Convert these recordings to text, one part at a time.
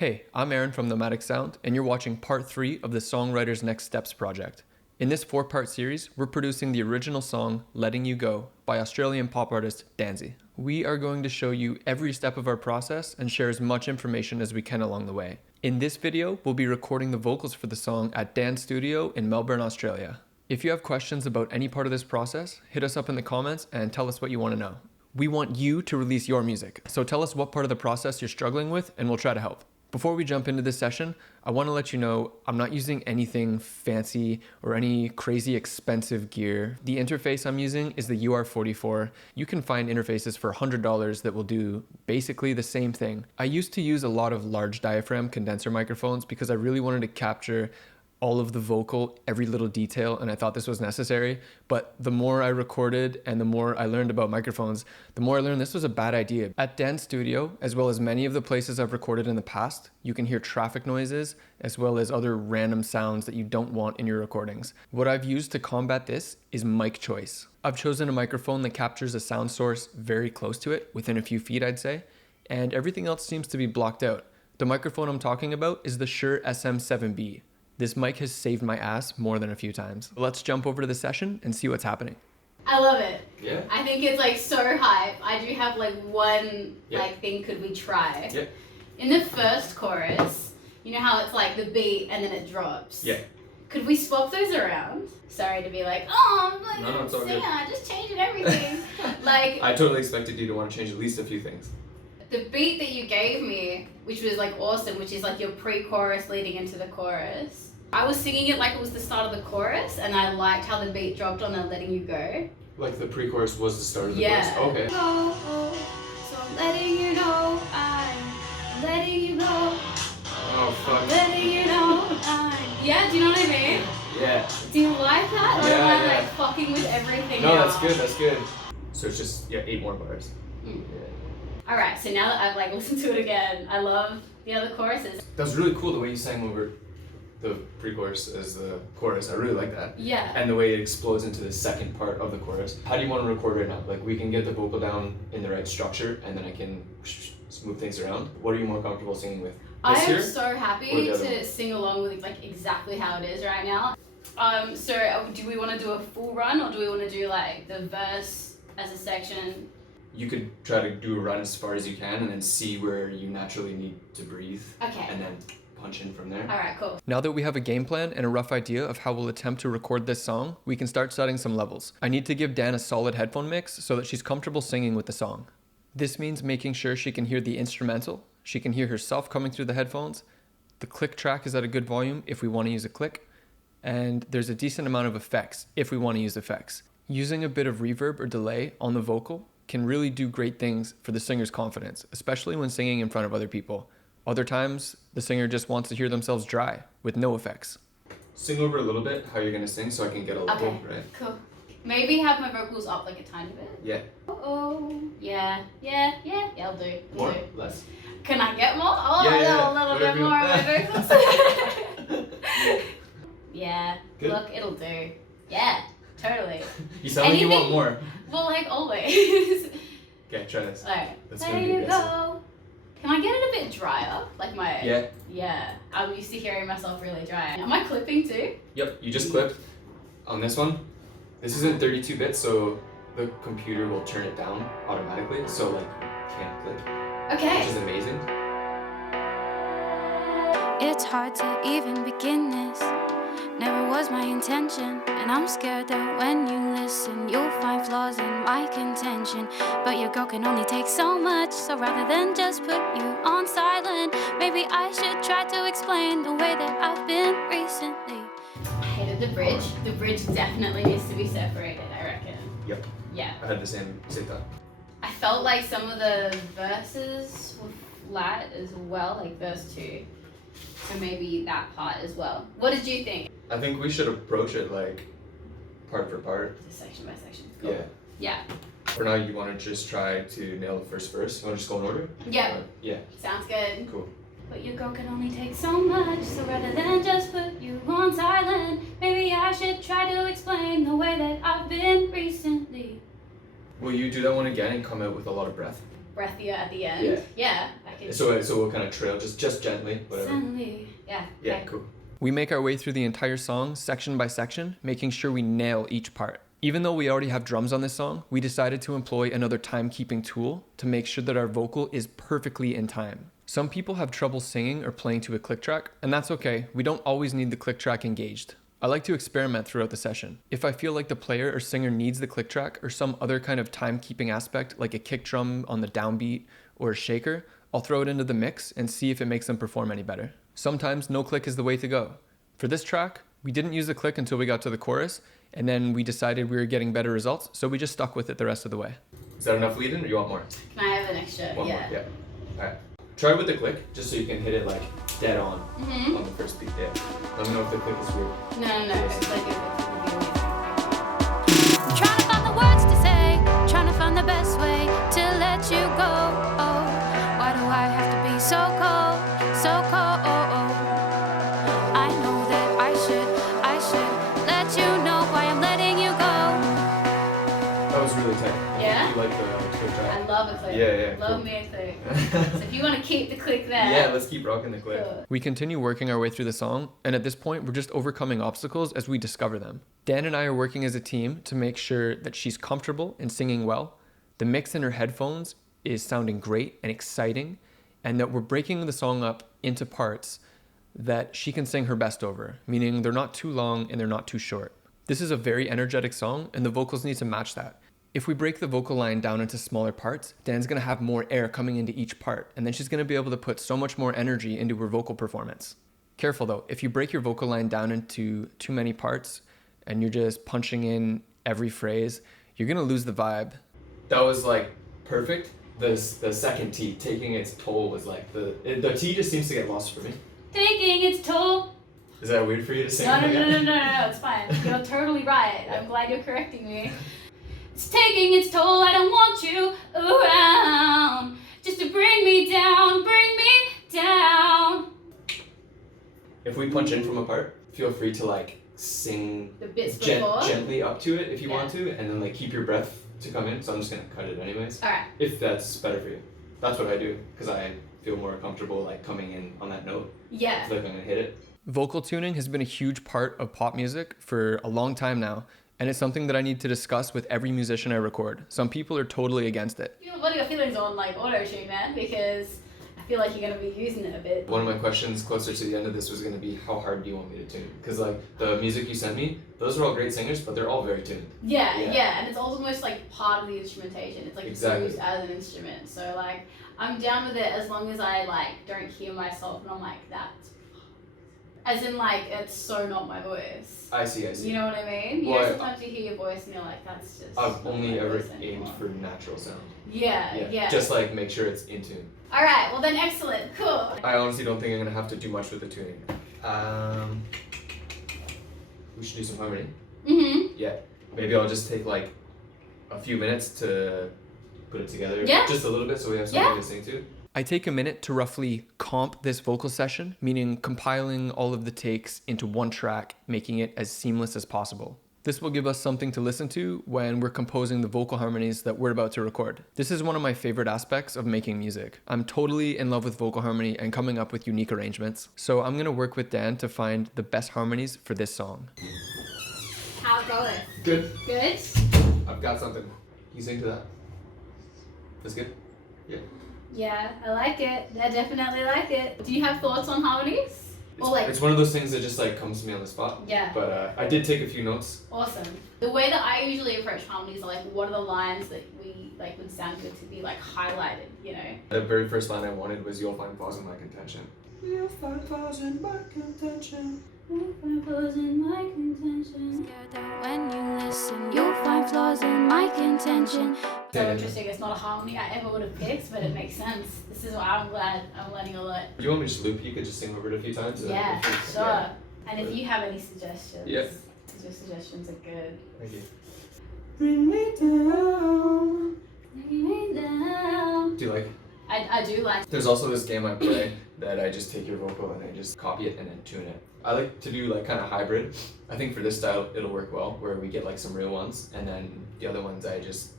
Hey, I'm Aaron from Nomadic Sound, and you're watching part 3 of the Songwriter's Next Steps project. In this 4-part series, we're producing the original song, Letting You Go, by Australian pop artist Danzy. We are going to show you every step of our process and share as much information as we can along the way. In this video, we'll be recording the vocals for the song at Dan's studio in Melbourne, Australia. If you have questions about any part of this process, hit us up in the comments and tell us what you want to know. We want you to release your music, so tell us what part of the process you're struggling with and we'll try to help. Before we jump into this session, I want to let you know I'm not using anything fancy or any crazy expensive gear. The interface I'm using is the UR44. You can find interfaces for $100 that will do basically the same thing. I used to use a lot of large diaphragm condenser microphones because I really wanted to capture all of the vocal, every little detail, and I thought this was necessary. But the more I recorded and the more I learned about microphones, the more I learned this was a bad idea. At Dan's studio, as well as many of the places I've recorded in the past, you can hear traffic noises, as well as other random sounds that you don't want in your recordings. What I've used to combat this is mic choice. I've chosen a microphone that captures a sound source very close to it, within a few feet I'd say, and everything else seems to be blocked out. The microphone I'm talking about is the Shure SM7B. This mic has saved my ass more than a few times. Let's jump over to the session and see what's happening. I love it. Yeah. I think it's like so hype. I do have like one thing could we try. Yeah. In the first chorus, you know how it's like the beat and then it drops? Yeah. Could we swap those around? Sorry to be like, oh, I'm like No, it's all good. just changing everything. Like I totally expected you to want to change at least a few things. the beat that you gave me, which was like awesome, which is like your pre-chorus leading into the chorus. I was singing it like it was the start of the chorus, and I liked how the beat dropped on the Letting You Go. Like the pre-chorus was the start of the Yeah. chorus? Okay. So I'm letting you know, I'm letting you go. Oh, fuck. Letting you know, yeah, do you know what I mean? Yeah. Do you like that? Or Yeah, am I yeah. like fucking with everything No, now? that's good. So it's just, 8 more bars. Mm. Yeah. Alright, so now that I've like listened to it again, I love the other choruses. That was really cool the way you sang over the pre-chorus as the chorus. I really like that. Yeah. And the way it explodes into the second part of the chorus. How do you want to record right now? Like we can get the vocal down in the right structure and then I can move things around. What are you more comfortable singing with? I This am here? so Or happy the other to one? sing along with like exactly how it is right now. So do we want to do a full run or do we want to do like the verse as a section? You could try to do a run as far as you can and then see where you naturally need to breathe. Okay. And then punch in from there. Alright, cool. Now that we have a game plan and a rough idea of how we'll attempt to record this song, we can start setting some levels. I need to give Dan a solid headphone mix so that she's comfortable singing with the song. This means making sure she can hear the instrumental, she can hear herself coming through the headphones, the click track is at a good volume if we want to use a click, and there's a decent amount of effects if we want to use effects. Using a bit of reverb or delay on the vocal can really do great things for the singer's confidence, especially when singing in front of other people. Other times, the singer just wants to hear themselves dry, with no effects. Sing over a little bit how you're gonna sing so I can get a level, Okay, right? cool. Maybe have my vocals up like a tiny bit. Yeah. Oh, yeah, I'll do. More, less. Can I get more? Oh, Yeah, a little whatever bit you more of want. my vocals. Yeah, Good. look, it'll do. Yeah, totally. You sound like you want Anything- more. Well, like always. Okay, try this. Alright, That's there gonna be you aggressive. go. Can I get it a bit drier? Like my... Yeah. Yeah, I'm used to hearing myself really dry. Am I clipping too? Yep, you just clipped on this one. This isn't 32 bits, so the computer will turn it down automatically, so like can't clip, Okay. which is amazing. It's hard to even begin this. Never was my intention, and I'm scared that when you listen, you'll find flaws in my contention. But your girl can only take so much, so rather than just put you on silent, maybe I should try to explain the way that I've been recently. I hated the bridge. The bridge definitely needs to be separated, I reckon. Yep, Yeah. I had the same thought. I felt like some of the verses were flat as well, like verse 2. So maybe that part as well. What did you think? I think we should approach it like part for part. Section by section. Cool. Yeah. Yeah. For now, you want to just try to nail the first verse? You want to just go in order? Yeah. Yeah, Sounds good. cool. But your girl can only take so much, so rather than just put you on silent, maybe I should try to explain the way that I've been recently. Will you do that one again and come out with a lot of breath? Breathier at the end. Yeah. Yeah, I Okay. So we'll kind of trail, just gently, whatever. Gently. Yeah. Yeah, Okay. cool. We make our way through the entire song, section by section, making sure we nail each part. Even though we already have drums on this song, we decided to employ another timekeeping tool to make sure that our vocal is perfectly in time. Some people have trouble singing or playing to a click track, and that's okay. We don't always need the click track engaged. I like to experiment throughout the session. If I feel like the player or singer needs the click track or some other kind of timekeeping aspect, like a kick drum on the downbeat or a shaker, I'll throw it into the mix and see if it makes them perform any better. Sometimes no click is the way to go. For this track, we didn't use the click until we got to the chorus, and then we decided we were getting better results, so we just stuck with it the rest of the way. Is that enough lead in, or you want more? Can I have an extra? One more, yeah. Alright. Try with the click, just so you can hit it like dead on on the first beat. Yeah. Let me know if the click is weird. No. It's like Trying to find the words to say, trying to find the best way to let you go. Oh, why do I have to be so cold, so cold? I know that I should let you know why I'm letting you go. That was really tight. Yeah? You like the click track? I love a click. Yeah, Love cool. me a click. So if you want to keep the click there. Yeah, let's keep rocking the click. Cool. We continue working our way through the song, and at this point, we're just overcoming obstacles as we discover them. Dan and I are working as a team to make sure that she's comfortable and singing well. The mix in her headphones is sounding great and exciting, and that we're breaking the song up into parts that she can sing her best over, meaning they're not too long and they're not too short. This is a very energetic song, and the vocals need to match that. If we break the vocal line down into smaller parts, Dan's gonna have more air coming into each part, and then she's gonna be able to put so much more energy into her vocal performance. Careful though, if you break your vocal line down into too many parts, and you're just punching in every phrase, you're gonna lose the vibe. That was like perfect. The second T, taking its toll, was like the T just seems to get lost for me. Taking its toll. Is that weird for you to sing? No, it's fine. You're totally right. I'm glad you're correcting me. It's taking its toll, I don't want you around. Just to bring me down, bring me down. If we punch in from a part, feel free to like sing The bits before. gently up to it if you Yeah. want to, and then like keep your breath to come in. So I'm just gonna cut it anyways. Alright. If that's better for you. That's what I do, because I feel more comfortable like coming in on that note. Yeah. I feel like I'm gonna hit it. Vocal tuning has been a huge part of pop music for a long time now, and it's something that I need to discuss with every musician I record. Some people are totally against it. What are your feelings on like auto-tune, man? Because I feel like you're gonna be using it a bit. One of my questions closer to the end of this was going to be, how hard do you want me to tune? Because like the music you sent me, those are all great singers, but they're all very tuned. Yeah, and it's almost like part of the instrumentation. It's like Exactly. used as an instrument. So like I'm down with it as long as I like don't hear myself and I'm like that's as in like it's so not my voice. I see. You know what I mean? You Well, know, sometimes you hear your voice and you're like, that's just I've not only my ever voice aimed anymore. for natural sound. Yeah. Just like make sure it's in tune. Alright, well then excellent, cool. I honestly don't think I'm gonna have to do much with the tuning. We should do some harmony. Mm-hmm. Yeah. Maybe I'll just take like a few minutes to put it together. Yeah. Just a little bit so we have something to sing to. I take a minute to roughly comp this vocal session, meaning compiling all of the takes into one track, making it as seamless as possible. This will give us something to listen to when we're composing the vocal harmonies that we're about to record. This is one of my favorite aspects of making music. I'm totally in love with vocal harmony and coming up with unique arrangements. So I'm gonna work with Dan to find the best harmonies for this song. How's it going? Good. Good? I've got something. You sing to that. That's good? Yeah. Yeah, I like it. I definitely like it. Do you have thoughts on harmonies? Or like It's one of those things that just like comes to me on the spot. Yeah. But I did take a few notes. Awesome. The way that I usually approach harmonies are like, what are the lines that we like would sound good to be like highlighted, you know? The very first line I wanted was, "You'll find flaws in my contention." You'll find flaws in my contention. Flaws in my contention. Scared that when you listen, you'll find flaws in my contention. So interesting. It's not a harmony I ever would have picked, but it makes sense. This is why I'm glad I'm learning a lot. Do you want me to just loop? You could just sing over it a few times. Yeah, if sure. Yeah. And if you have any suggestions, Yeah. because your suggestions are good. Thank you. Bring me down. Bring me down. Do you like it? I do like. There's also this game I play that I just take your vocal and I just copy it and then tune it. I like to do like kind of hybrid. I think for this style it'll work well, where we get like some real ones and then the other ones I just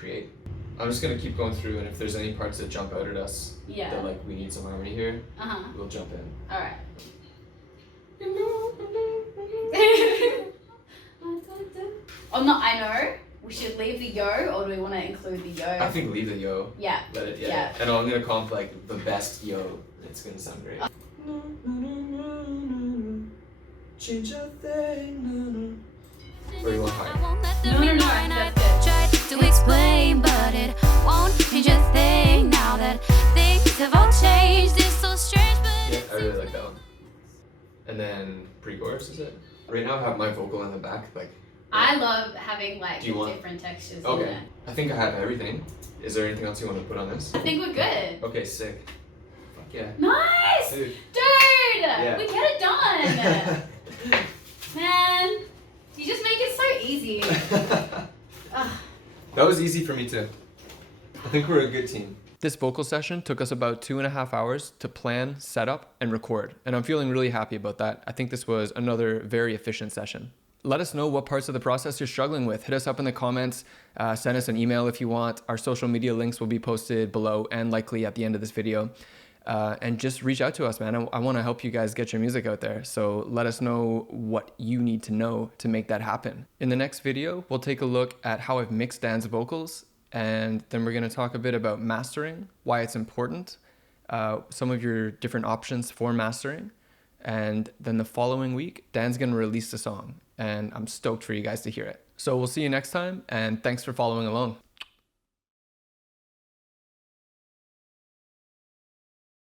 create. I'm just gonna keep going through, and if there's any parts that jump out at us, Yeah. that like we need some harmony here, we'll jump in. All right. On the I know, we should leave the yo, or do we want to include the yo? I think leave the yo. Yeah. Let it, yeah. And I'm gonna comp like the best yo. It's gonna sound great. Change a thing. Or you want higher? No, that's it. Tried to explain, but it won't change a thing now that things have all changed. It's so strange, but Yeah, I really like that one. And then pre-chorus is it? Right now I have my vocal in the back, like. I love having like Do you want- different textures in Okay. there. I think I have everything. Is there anything else you want to put on this? I think we're good. Okay, sick. Fuck yeah. Nice! Dude. Dude! Yeah. We get it done! Man, you just make it so easy. Ugh. That was easy for me too. I think we're a good team. This vocal session took us about 2.5 hours to plan, set up, and record, and I'm feeling really happy about that. I think this was another very efficient session. Let us know what parts of the process you're struggling with. Hit us up in the comments, send us an email if you want. Our social media links will be posted below and likely at the end of this video. And just reach out to us, man. I want to help you guys get your music out there. So let us know what you need to know to make that happen. In the next video, we'll take a look at how I've mixed Dan's vocals, and then we're going to talk a bit about mastering, why it's important, some of your different options for mastering. And then the following week, Dan's going to release the song, and I'm stoked for you guys to hear it. So we'll see you next time, and thanks for following along.